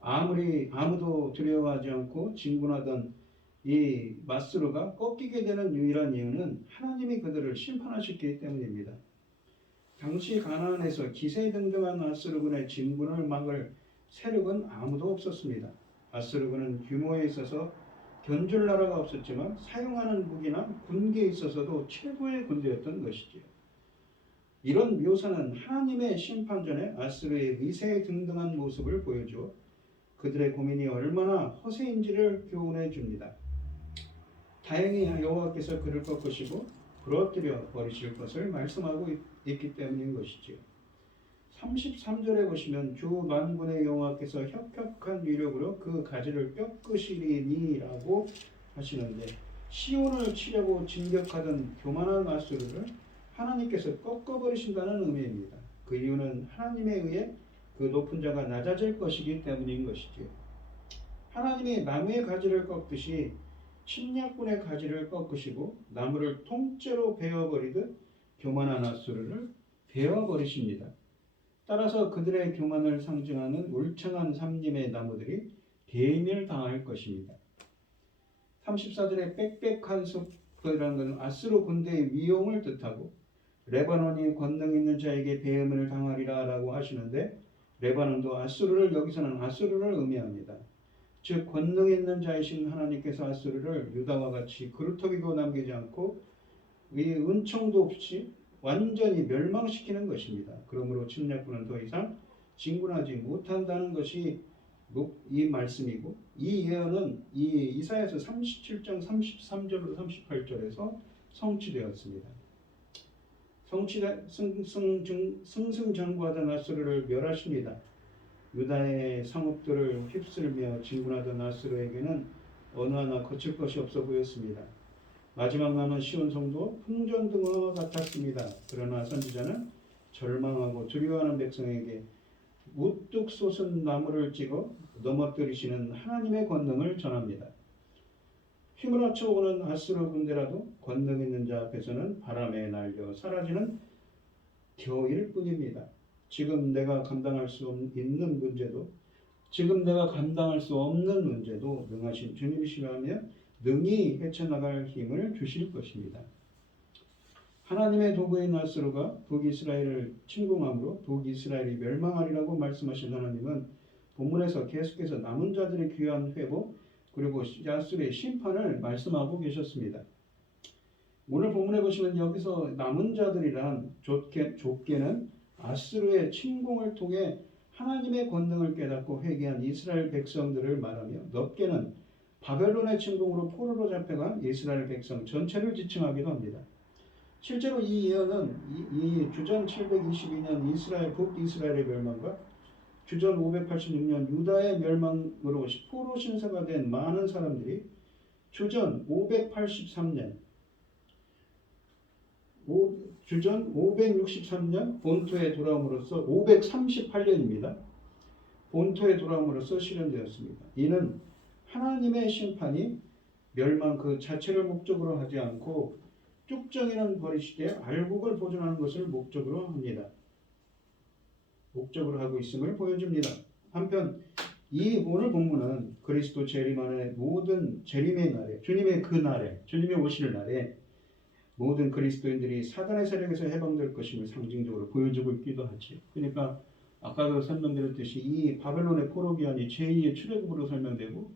아무도 두려워하지 않고 진군하던 이 마스루가 꺾이게 되는 유일한 이유는 하나님이 그들을 심판하셨기 때문입니다. 당시 가나안에서 기세등등한 아수르군의 진군을 막을 세력은 아무도 없었습니다. 아수르군은 규모에 있어서 견줄 나라가 없었지만 사용하는 무기나 군기에 있어서도 최고의 군대였던 것이지요. 이런 묘사는 하나님의 심판전에 아수르의 위세 등등한 모습을 보여주어 그들의 고민이 얼마나 허세인지를 교훈해 줍니다. 다행히 여호와께서 그를 꺾으시고 부러뜨려 버리실 것을 말씀하고 있기 때문인 것이지요. 33절에 보시면 주 만군의 여호와께서 혁혁한 위력으로 그 가지를 꺾으시리니라고 하시는데 시온을 치려고 진격하던 교만한 아수르를 하나님께서 꺾어버리신다는 의미입니다. 그 이유는 하나님에 의해 그 높은 자가 낮아질 것이기 때문인 것이지요. 하나님이 나무의 가지를 꺾듯이 침략군의 가지를 꺾으시고 나무를 통째로 베어버리듯 교만한 아수르를 베어버리십니다. 따라서 그들의 교만을 상징하는 울창한 삼림의 나무들이 대멸당할 것입니다. 34절의 빽빽한 숲이라는 것은 아수르 군대의 위용을 뜻하고 레바논이 권능 있는 자에게 배임을 당하리라 라고 하시는데 레바논도 아수르를 여기서는 아수르를 의미합니다. 즉 권능 있는 자이신 하나님께서 아수르를 유다와 같이 그루터기도 남기지 않고 이 은총도 없이 완전히 멸망시키는 것입니다. 그러므로 침략군은 더 이상 진군하지 못한다는 것이 이 말씀이고 이 예언은 이 이사야서 37장 33절로 38절에서 성취되었습니다. 승승장구하던 아수르를 멸하십니다. 유다의 성읍들을 휩쓸며 진군하던 아수르에게는 어느 하나 거칠 것이 없어 보였습니다. 마지막 남은 시온 성도 풍전등화 같았습니다. 그러나 선지자는 절망하고 두려워하는 백성에게 우뚝 솟은 나무를 찍어 넘어뜨리시는 하나님의 권능을 전합니다. 힘을 합쳐오는 아수르 군대라도 권능 있는 자 앞에서는 바람에 날려 사라지는 겨일 뿐입니다. 지금 내가 감당할 수 없는 문제도 능하신 주님이시라며 능히 헤쳐나갈 힘을 주실 것입니다. 하나님의 도구인 아수르가 북이스라엘을 침공함으로 북이스라엘이 멸망하리라고 말씀하신 하나님은 본문에서 계속해서 남은 자들의 귀한 회복 그리고 아수르의 심판을 말씀하고 계셨습니다. 오늘 본문에 보시면 여기서 남은 자들이란 좁게는 아수르의 침공을 통해 하나님의 권능을 깨닫고 회개한 이스라엘 백성들을 말하며 넓게는 바벨론의 침공으로 포로로 잡혀간 이스라엘 백성 전체를 지칭하기도 합니다. 실제로 이 예언은 이 주전 722년 북이스라엘의 멸망과 주전 586년 유다의 멸망으로 포로 신세가 된 많은 사람들이 주전 563년 본토에 돌아옴으로써 538년입니다. 본토에 돌아옴으로써 실현되었습니다. 이는 하나님의 심판이 멸망 그 자체를 목적으로 하지 않고 쭉정이는 버리시되 알곡을 보존하는 것을 목적으로 합니다. 목적으로 하고 있음을 보여줍니다. 한편 이 오늘 본문은 그리스도 재림안의 모든 재림의 날에, 주님의 그 날에, 주님의 오실 날에 모든 그리스도인들이 사단의 세력에서 해방될 것임을 상징적으로 보여주고 있기도 하지. 그러니까 아까도 설명드렸듯이 이 바벨론의 포로기한이 제2의 출애굽으로 설명되고,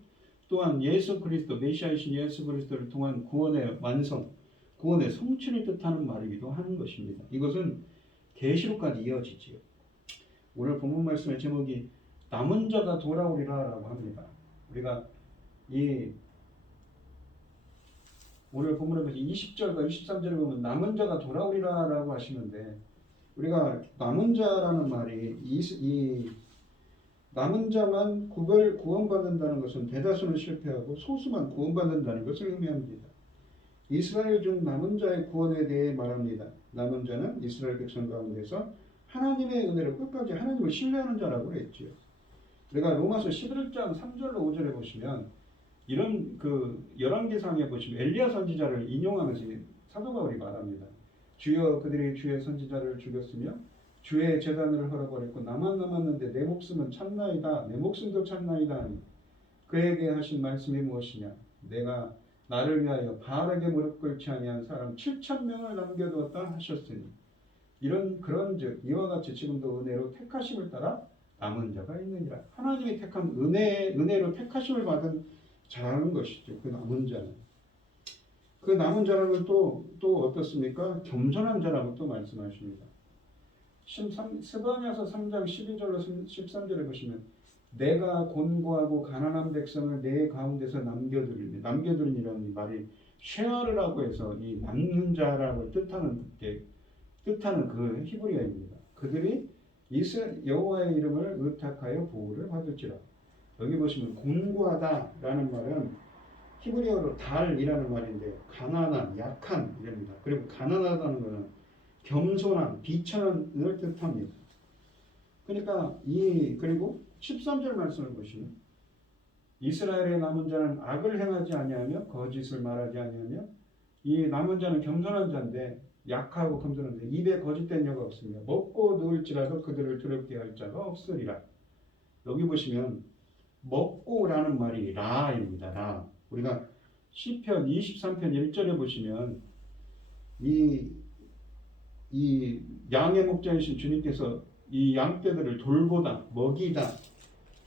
또한 예수 그리스도, 메시아이신 예수 그리스도를 통한 구원의 완성, 구원의 성취를 뜻하는 말이기도 하는 것입니다. 이것은 계시록까지 이어지지요. 오늘 본문 말씀의 제목이 남은 자가 돌아오리라라고 합니다. 우리가 이 오늘 본문에 보시 20절과 23절에 보면 남은 자가 돌아오리라라고 하시는데, 우리가 남은 자라는 말이 이 남은 자만 구원받는다는 것은 대다수는 실패하고 소수만 구원받는다는 것을 의미합니다. 이스라엘 중 남은 자의 구원에 대해 말합니다. 남은 자는 이스라엘 백성 가운데서 하나님의 은혜로 끝까지 하나님을 신뢰하는 자라고 했죠. 우리가 로마서 11장 3절로 5절에 보시면 이런 열왕기상에 보시면 엘리야 선지자를 인용하면서 사도 바울이 말합니다. 주여 그들이 주의 선지자를 죽였으며 주의 제단을 헐어버렸고 나만 남았는데 내 목숨은 참나이다. 내 목숨도 참나이다. 그에게 하신 말씀이 무엇이냐? 내가 나를 위하여 바알에게 무릎 꿇지 아니한 사람 7,000명을 남겨두었다 하셨으니, 그런즉 이와 같이 지금도 은혜로 택하심을 따라 남은 자가 있느니라. 하나님이 택한 은혜로 택하심을 받은 자라는 것이죠. 그 남은 자는. 그 남은 자라는 또 어떻습니까? 겸손한 자라고 또 말씀하십니다. 스바냐서 3장 12절로 13절에 보시면 내가 곤고하고 가난한 백성을 내 가운데서 남겨두리니, 남겨두리니라는 말이 쉐아르라고 해서 이 남는 자라고 뜻하는 그 히브리어입니다. 그들이 여호와의 이름을 의탁하여 보호를 받을지라. 여기 보시면 곤고하다라는 말은 히브리어로 달이라는 말인데 가난한, 약한 이랍니다. 그리고 가난하다는 것은 겸손한, 비천한을 뜻합니다. 그러니까 그리고 13절 말씀을 보시면 이스라엘의 남은 자는 악을 행하지 아니하며 거짓을 말하지 아니하며, 이 남은 자는 겸손한 자인데 약하고 겸손한데 입에 거짓된 여가 없으며 먹고 누울지라도 그들을 두렵게 할 자가 없으리라. 여기 보시면 먹고라는 말이 라입니다. 라. 우리가 시편 23편 1절에 보시면 이 양의 목자이신 주님께서 이 양떼들을 돌보다, 먹이다,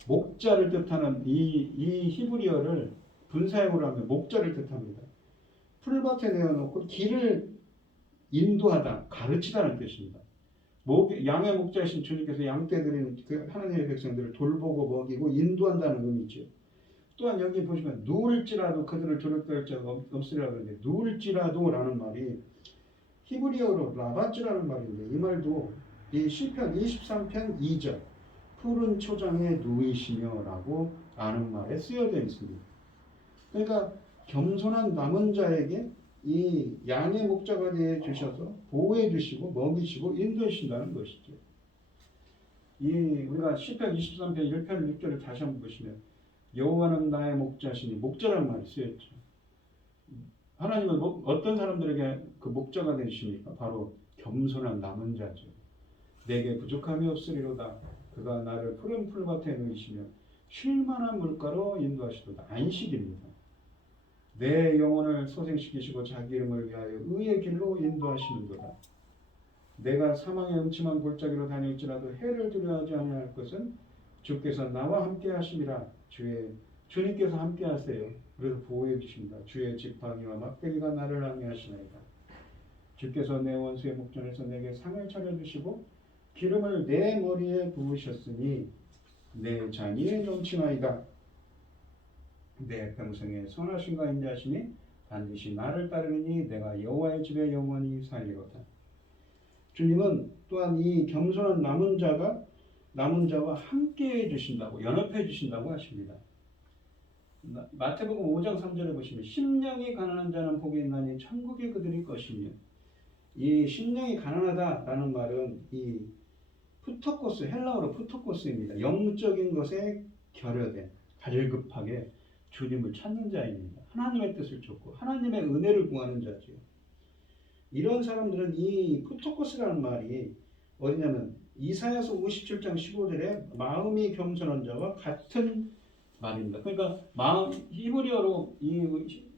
목자를 뜻하는 이 히브리어를 분사형으로 하면 목자를 뜻합니다. 풀밭에 내어놓고 길을 인도하다, 가르치다는 뜻입니다. 양의 목자이신 주님께서 양떼들인 그 하나님의 백성들을 돌보고 먹이고 인도한다는 의미죠. 또한 여기 보시면 누울지라도 그들을 두렵게 할 자가 없으리라 그러는데, 누울지라도라는 말이 히브리어로 라바츠라는 말인데, 이 말도 이 시편 23편 2절 푸른 초장에 누이시며라고 아는 말에 쓰여져 있습니다. 그러니까 겸손한 남은 자에게 이 양의 목자가 되어 주셔서 보호해 주시고 먹이시고 인도해 주신다는 것이죠. 우리가 시편 23편 1편 6절을 다시 한번 보시면 여호와는 나의 목자시니, 목자라는 말이 쓰였죠. 하나님은 어떤 사람들에게 그 목자가 되십니까? 바로 겸손한 남은 자죠. 내게 부족함이 없으리로다. 그가 나를 푸른 풀밭에 누이시며 쉴만한 물가로 인도하시도다. 안식입니다. 내 영혼을 소생시키시고 자기 이름을 위하여 의의 길로 인도하시는도다. 내가 사망의 음침한 골짜기로 다닐지라도 해를 두려워하지 아니할 것은 주께서 나와 함께 하심이라. 주님께서 함께 하세요. 그래서 보호해 주십니다. 주의 지팡이와 막대기가 나를 항해하시나이다. 주께서 내 원수의 목전에서 내게 상을 차려주시고 기름을 내 머리에 부으셨으니 내 잔이 넘치나이다. 내 평생에 선하신가 인자하시니 반드시 나를 따르니 내가 여호와의 집에 영원히 살리로다. 주님은 또한 이 겸손한 남은 자와 함께 해주신다고, 연합해 주신다고 하십니다. 마태복음 5장 3절에 보시면 심령이 가난한 자는 복이 있나니 천국이 그들이 것이며, 이 심령이 가난하다라는 말은 이 푸토코스, 헬라어로 푸토코스입니다. 영적인 것에 결여된, 갈급하게 주님을 찾는 자입니다. 하나님의 뜻을 쫓고 하나님의 은혜를 구하는 자죠. 이런 사람들은 이 푸토코스라는 말이 어디냐면 이사야서 57장 15절에 마음이 겸손한 자와 같은 말입니다. 그러니까 마음 히브리어로 이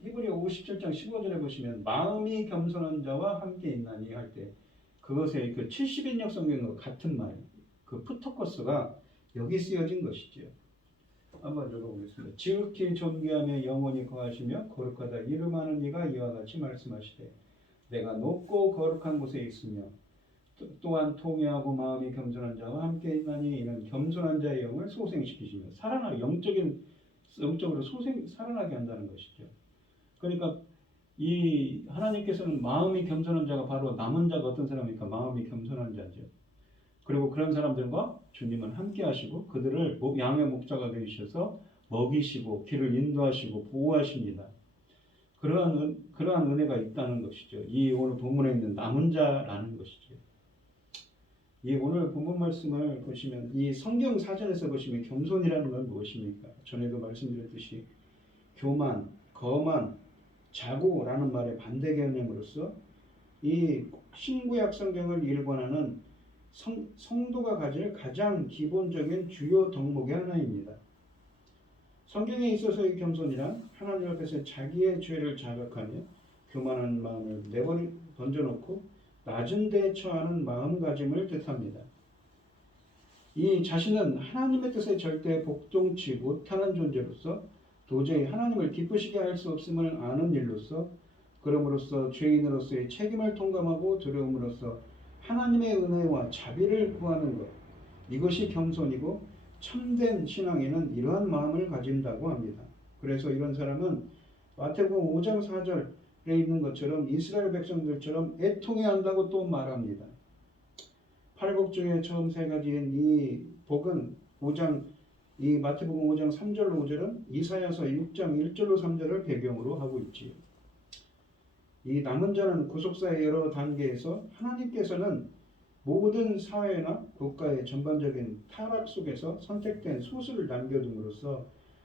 히브리어 57장 15절에 보시면 마음이 겸손한 자와 함께 있나니 할 때 그것의 그 70인역 성경과 같은 말, 그 푸토코스가 여기 쓰여진 것이죠. 한번 읽어보겠습니다. 지극히 존귀하며 영원히 거하시며 거룩하다 이름하는 이가 이와 같이 말씀하시되 내가 높고 거룩한 곳에 있으며 또한 통회하고 마음이 겸손한 자와 함께 있나니 이는 겸손한 자의 영을 소생시키시며 영적으로 살아나게 한다는 것이죠. 그러니까 이 하나님께서는 마음이 겸손한 자가 바로 남은 자가 어떤 사람입니까? 마음이 겸손한 자죠. 그리고 그런 사람들과 주님은 함께 하시고 그들을 양의 목자가 되셔서 먹이시고 길을 인도하시고 보호하십니다. 그러한 은혜가 있다는 것이죠. 이 오늘 본문에 있는 남은 자라는 것이죠. 이 오늘 본문 말씀을 보시면 이 성경 사전에서 보시면 겸손이라는 건 무엇입니까? 전에도 말씀드렸듯이 교만, 거만, 자고라는 말의 반대 개념으로서 이 신구약 성경을 일관하는 성도가 가질 가장 기본적인 주요 덕목의 하나입니다. 성경에 있어서의 겸손이란 하나님 앞에서 자기의 죄를 자각하며 교만한 마음을 던져놓고 낮은 데 처하는 마음가짐을 뜻합니다. 이 자신은 하나님의 뜻에 절대 복종치 못하는 존재로서 도저히 하나님을 기쁘시게 할 수 없음을 아는 일로서 그럼으로써 죄인으로서의 책임을 통감하고 두려움으로써 하나님의 은혜와 자비를 구하는 것, 이것이 겸손이고 참된 신앙에는 이러한 마음을 가진다고 합니다. 그래서 이런 사람은 마태복음 5장 4절에 있는 것처럼 이스라엘 백성들처럼 애통해야 한다고 또 말합니다. 팔복 중에 처음 세 가지인 이 복은 이 마태복음 5장 3절로 5절은 이사야서 6장 1절로 3절을 배경으로 하고 있지요. 이 남은 자는 구속사의 여러 단계에서 하나님께서는 모든 사회나 국가의 전반적인 타락 속에서 선택된 소수를 남겨둠으로써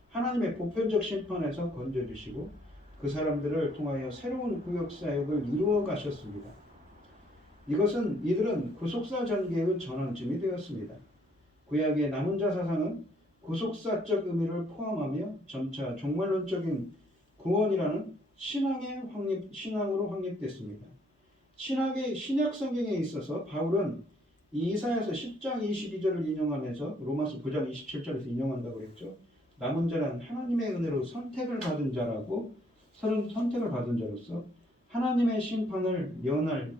하나님의 보편적 심판에서 건져주시고 그 사람들을 통하여 새로운 구역사역을 이루어 가셨습니다. 이들은 구속사 전개의 전환점이 되었습니다. 구약의 남은 자 사상은 구속사적 의미를 포함하며 점차 종말론적인 구원이라는 신앙으로 확립됐습니다. 신약 성경에 있어서 바울은 이사야서 10장 22절을 인용하면서 로마서 9장 27절에서 인용한다고 그랬죠. 남은 자란 하나님의 은혜로 선택을 받은 자로서 하나님의 심판을 면할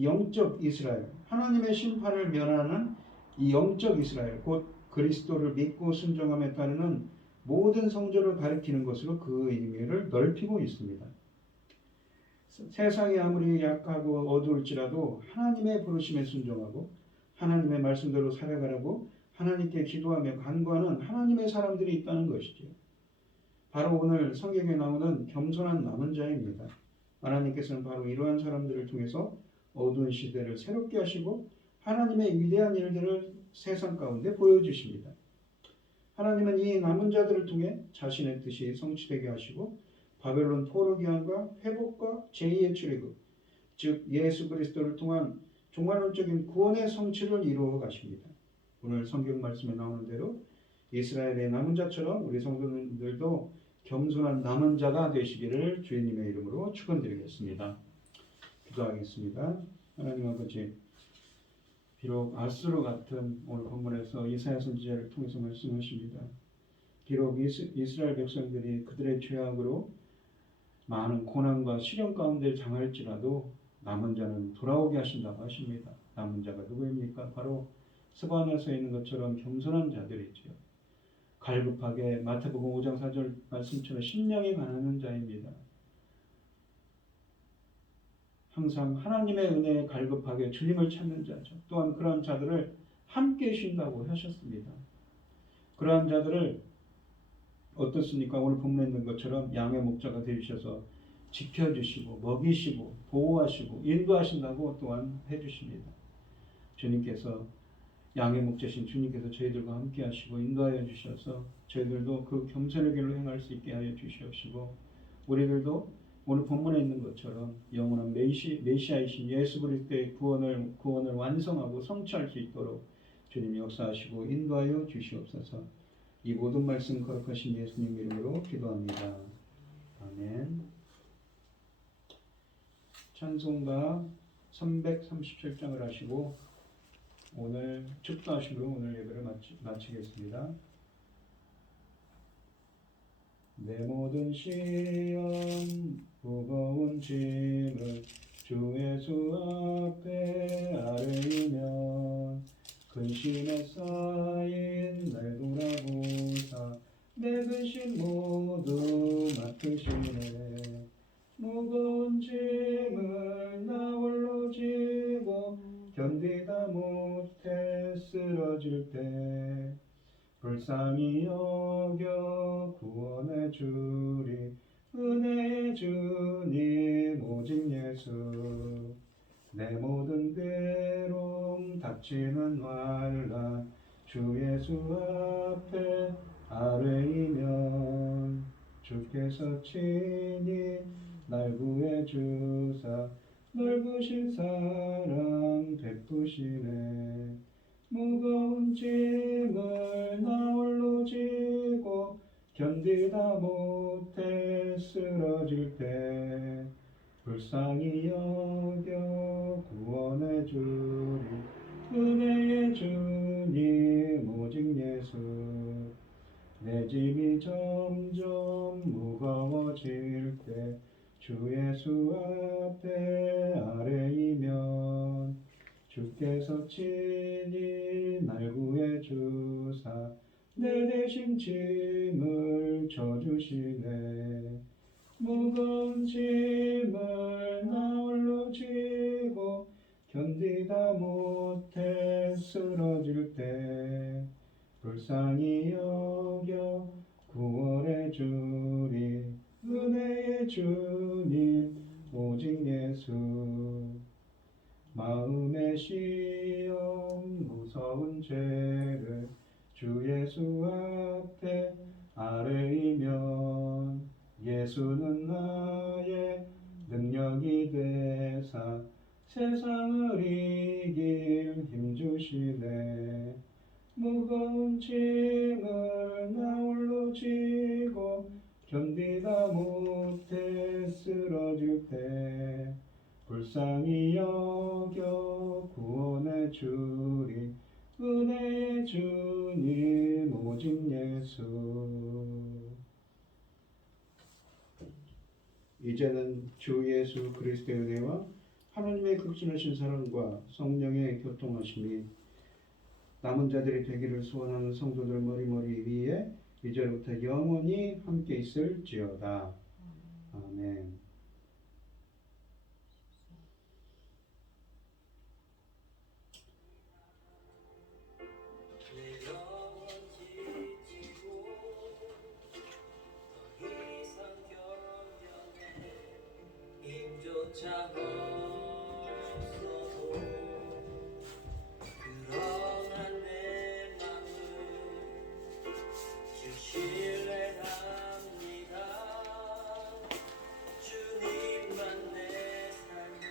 영적 이스라엘, 하나님의 심판을 면하는 이 영적 이스라엘, 곧 그리스도를 믿고 순종함에 따르는 모든 성도를 가리키는 것으로 그 의미를 넓히고 있습니다. 세상이 아무리 약하고 어두울지라도 하나님의 부르심에 순종하고 하나님의 말씀대로 살아가라고 하나님께 기도하며 간구하는 하나님의 사람들이 있다는 것이죠. 바로 오늘 성경에 나오는 겸손한 남은 자입니다. 하나님께서는 바로 이러한 사람들을 통해서 어두운 시대를 새롭게 하시고 하나님의 위대한 일들을 세상 가운데 보여주십니다. 하나님은 이 남은 자들을 통해 자신의 뜻이 성취되게 하시고 바벨론 포로 귀환과 회복과 제2의 출애굽, 즉 예수 그리스도를 통한 종말론적인 구원의 성취를 이루어 가십니다. 오늘 성경 말씀에 나오는 대로 이스라엘의 남은 자처럼 우리 성도님들도 겸손한 남은 자가 되시기를 주님의 이름으로 축원드리겠습니다. 기도하겠습니다. 하나님 아버지, 비록 아수르 같은 오늘 본문에서 이사야 선지자를 통해서 말씀하십니다. 비록 이스라엘 백성들이 그들의 죄악으로 많은 고난과 시련 가운데 장할지라도 남은 자는 돌아오게 하신다고 하십니다. 남은 자가 누구입니까? 바로 스바냐서에 있는 것처럼 겸손한 자들이지요. 갈급하게 마태복음 5장 4절 말씀처럼 심령이 가난한 자입니다. 항상 하나님의 은혜에 갈급하게 주님을 찾는 자죠. 또한 그러한 자들을 함께 해주신다고 하셨습니다. 그러한 자들을 어떻습니까? 오늘 본문에 있는 것처럼 양의 목자가 되주셔서 지켜주시고 먹이시고 보호하시고 인도하신다고 또한 해주십니다. 주님께서 양의 목자신 주님께서 저희들과 함께 하시고 인도하여 주셔서 저희들도 그 겸손의 길로 행할 수 있게 하여 주시옵시고 우리들도 오늘 본문에 있는 것처럼 영원한 메시아이신 예수 그리스도의 구원을 완성하고 성취할 수 있도록 주님 역사하시고 인도하여 주시옵소서. 이 모든 말씀 거룩하신 예수님 이름으로 기도합니다. 아멘. 찬송가 337장을 하시고 오늘 축도하심으로 오늘 예배를 마치겠습니다. 내 모든 시험 무거운 짐을 주 예수 앞에 아뢰면 근심에 쌓인 날 돌아보사 내 근심 모두 맡으시네. 무거운 짐을 나 홀로 지고 견디다 못해 쓰러질 때 불쌍히 여겨 구원해 주리 은혜의 주님 오직 예수. 내 모든 괴로움 닥치는 환난 주 예수 앞에 아뢰이면 주께서 친히 날 구해 주사 넓으신 사랑 베푸시네. 무거운 짐을 나 홀로 지고 견디다 못해 쓰러질 때 불쌍히 여겨 구원해 주리 은혜의 주님 오직 예수. 내 짐이 점점 무거워질 때 주 예수 앞에 아뢰이면 주께서 친히 날 구해 주사 내 대신 짐을 져주시네. 무거운 짐을 나 홀로 지고 견디다 못해 쓰러질 때 불쌍히 여겨 구원해 주리 은혜의 주님 오직 예수. 마음의 시험 무서운 죄를 주 예수 앞에 아뢰이면 예수는 나의 능력이 되사 세상을 이길 힘주시네. 무거운 짐을 나 홀로 지고 견디다 못해 쓰러질 때 불쌍히 여겨 구원해 주리 은혜의 주님 오직 예수. 이제는 주 예수 그리스도의 은혜와 하나님의 극진하신 사랑과 성령의 교통하심이 남은 자들이 되기를 소원하는 성도들 머리머리 위에 이제부터 영원히 함께 있을지어다. 아멘. 자